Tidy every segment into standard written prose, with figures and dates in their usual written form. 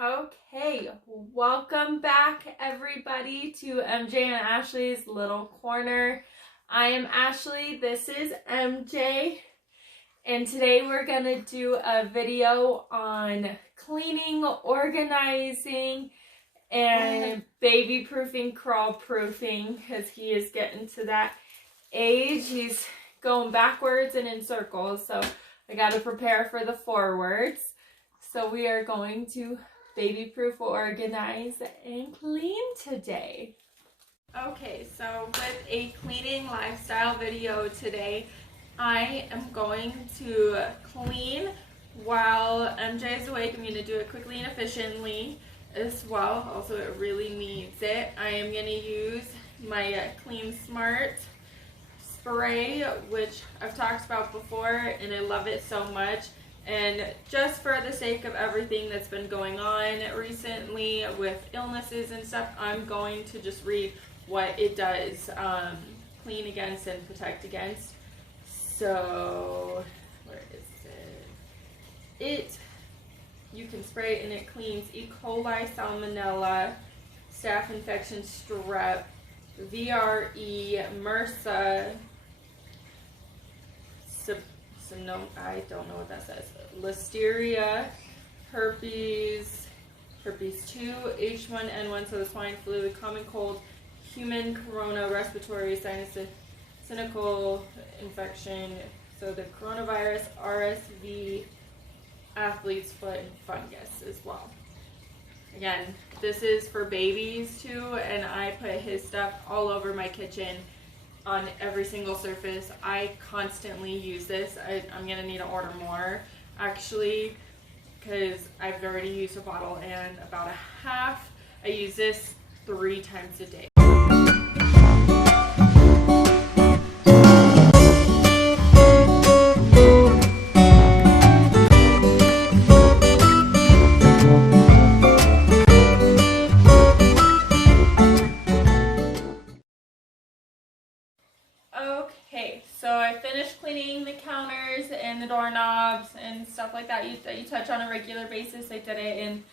Okay, welcome back everybody to MJ and Ashley's Little Corner. I am Ashley, this is MJ, and today we're gonna do a video on cleaning, organizing, and baby proofing, crawl proofing, because he is getting to that age. He's going backwards and in circles, so I gotta prepare for the forwards. So we are going to baby proof, organize, and clean today. Okay, so with a cleaning lifestyle video today, I am going to clean while MJ is awake. I'm going to do it quickly and efficiently as well. Also, it really needs it. I am going to use my Clean Smart spray, which I've talked about before, and I love it so much. And just for the sake of everything that's been going on recently with illnesses and stuff, I'm going to just read what it does clean against and protect against. So, where is it? You can spray it and it cleans E. coli, salmonella, staph infection, strep, VRE, MRSA, no, I don't know what that says. Listeria, herpes 2, H1N1, so the swine flu, common cold, human corona, respiratory sinusical infection, so the coronavirus, RSV, athlete's foot, and fungus as well. Again, this is for babies too, and I put his stuff all over my kitchen on every single surface. I constantly use this. I'm gonna need to order more actually, because I've already used a bottle and about a half. I use this 3 times a day. Okay, so I finished cleaning the counters and the doorknobs and stuff like that you touch on a regular basis. I did it in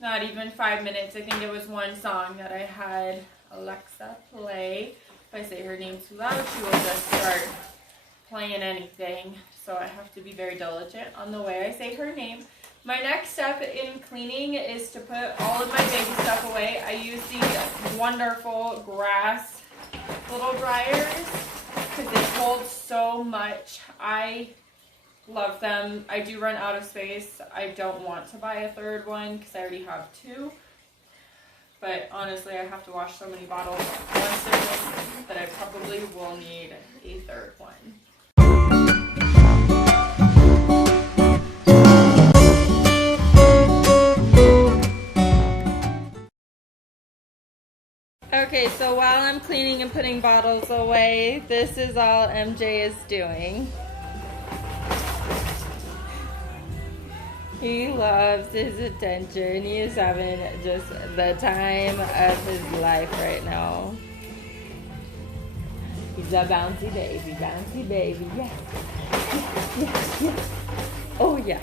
not even 5 minutes. I think it was one song that I had Alexa play. If I say her name too loud, she will just start playing anything. So I have to be very diligent on the way I say her name. My next step in cleaning is to put all of my baby stuff away. I use these wonderful grass little dryers because they hold so much. I love them. I do run out of space. I don't want to buy a third one because I already have 2. But honestly, I have to wash so many bottles once a week that I probably will need a third one. Okay, so while I'm cleaning and putting bottles away, this is all MJ is doing. He loves his attention. He is having just the time of his life right now. He's a bouncy baby, yes. Yes. Oh yeah.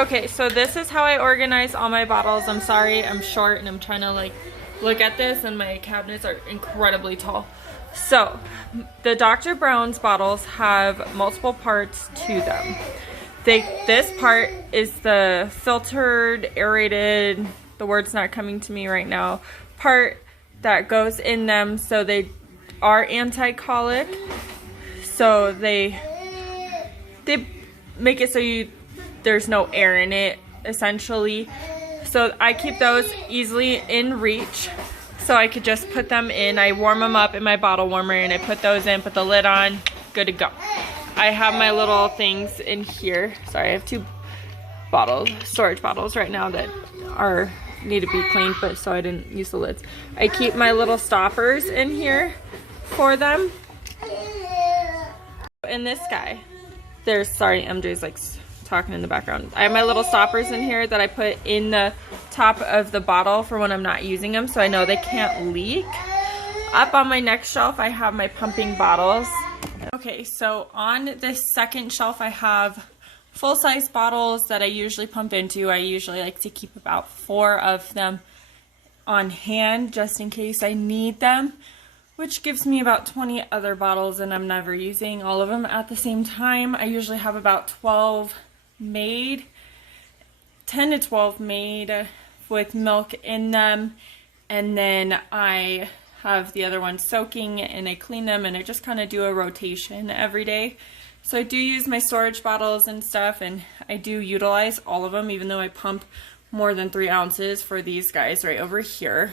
Okay, so this is how I organize all my bottles. I'm sorry, I'm short and I'm trying to look at this, and my cabinets are incredibly tall. So the Dr. Brown's bottles have multiple parts to them. This part is the filtered, aerated, the word's not coming to me right now, part that goes in them, so they are anti-colic. So they make it so there's no air in it, essentially. So I keep those easily in reach, so I could just put them in. I warm them up in my bottle warmer and I put those in, put the lid on, good to go. I have my little things in here. Sorry, I have 2 storage bottles right now that need to be cleaned, but so I didn't use the lids. I keep my little stoppers in here for them. In this guy, sorry, MJ's talking in the background. I have my little stoppers in here that I put in the top of the bottle for when I'm not using them, so I know they can't leak. Up on my next shelf, I have my pumping bottles. Okay, so on this second shelf, I have full-size bottles that I usually pump into. I usually like to keep about 4 of them on hand just in case I need them, which gives me about 20 other bottles, and I'm never using all of them at the same time. I usually have about 12 made, 10 to 12 made with milk in them, and then I have the other ones soaking and I clean them, and I just kind of do a rotation every day. So I do use my storage bottles and stuff, and I do utilize all of them, even though I pump more than 3 ounces for these guys right over here.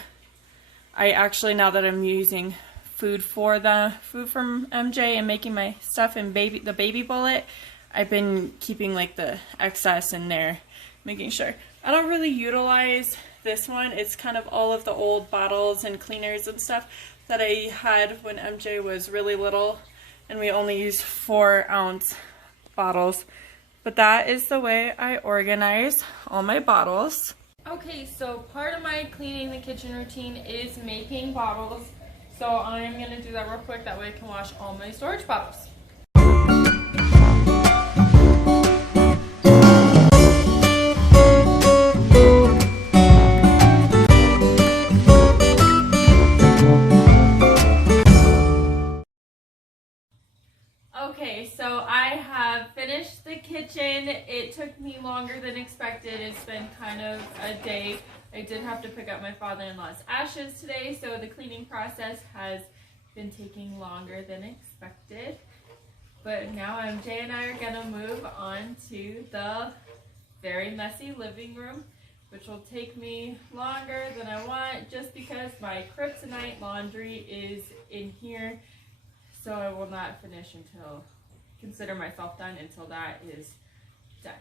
I actually, now that I'm using food from MJ and making my stuff in the baby bullet, I've been keeping like the excess in there, making sure. I don't really utilize this one. It's kind of all of the old bottles and cleaners and stuff that I had when MJ was really little, and we only use 4-ounce bottles. But that is the way I organize all my bottles. Okay, so part of my cleaning the kitchen routine is making bottles. So I'm going to do that real quick, that way I can wash all my storage bottles. Okay, so I have finished the kitchen. It took me longer than expected. It's been kind of a day. I did have to pick up my father-in-law's ashes today, so the cleaning process has been taking longer than expected. But now MJ and I are going to move on to the very messy living room, which will take me longer than I want just because my kryptonite laundry is in here. So I will not consider myself done until that is done.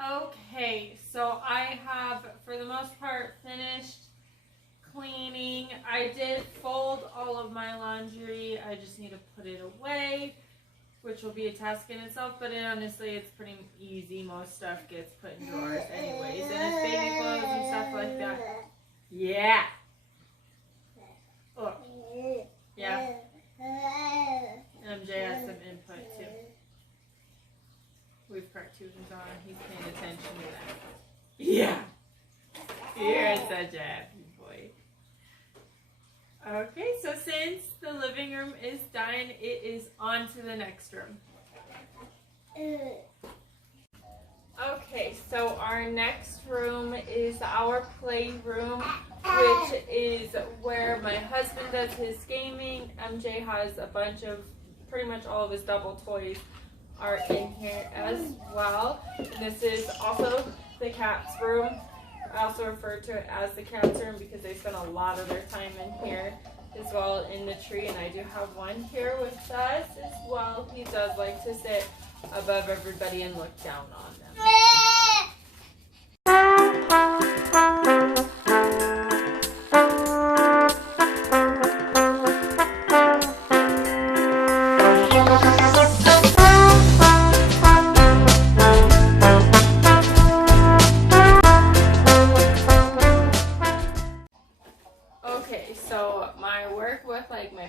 Okay, so I have, for the most part, finished cleaning. I did fold all of my laundry. I just need to put it away, which will be a task in itself, but honestly it's pretty easy. Most stuff gets put in drawers anyways, and it's baby clothes and stuff like that. Yeah. Oh. Yeah. MJ has some input too. With cartoons on, he's paying attention to that. Yeah. You're such a happy boy. Okay, so since the living room is done, it is on to the next room. Okay, so our next room is our playroom, which is where my husband does his gaming. MJ has a bunch of, pretty much all of his double toys are in here as well. And this is also the cat's room. I also refer to it as the cat's room because they spend a lot of their time in here as well in the tree, and I do have one here with us as well. He does like to sit above everybody and look down on them.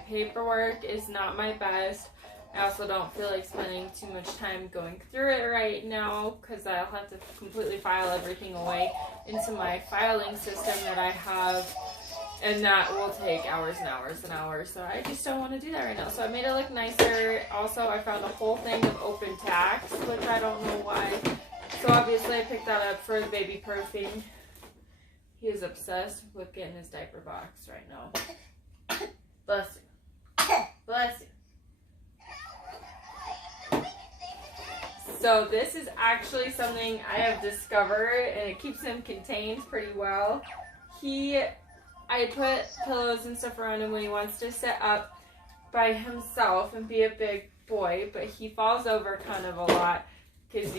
Paperwork is not my best. I also don't feel like spending too much time going through it right now because I'll have to completely file everything away into my filing system that I have, and that will take hours and hours and hours, so I just don't want to do that right now. So I made it look nicer. Also, I found a whole thing of open tax, which I don't know why. So obviously I picked that up for the baby proofing. He is obsessed with getting his diaper box right now. Bless you. Bless you. So this is actually something I have discovered, and it keeps him contained pretty well. I put pillows and stuff around him when he wants to sit up by himself and be a big boy, but he falls over kind of a lot because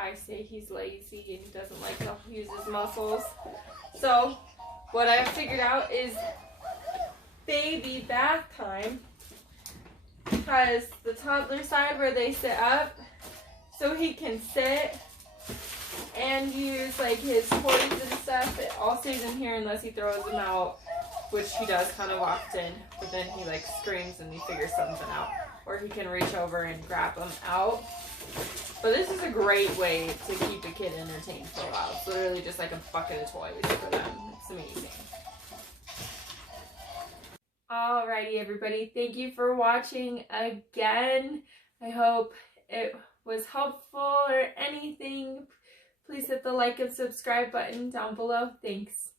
I say he's lazy and doesn't like to use his muscles. So what I've figured out is baby bath time has the toddler side where they sit up, so he can sit and use like his toys and stuff. It all stays in here unless he throws them out, which he does kind of often, but then he like screams and he figures something out, or he can reach over and grab them out. But this is a great way to keep a kid entertained for a while. It's literally just like a bucket of toys for them. It's amazing. Alrighty, everybody. Thank you for watching again. I hope it was helpful or anything. Please hit the like and subscribe button down below. Thanks.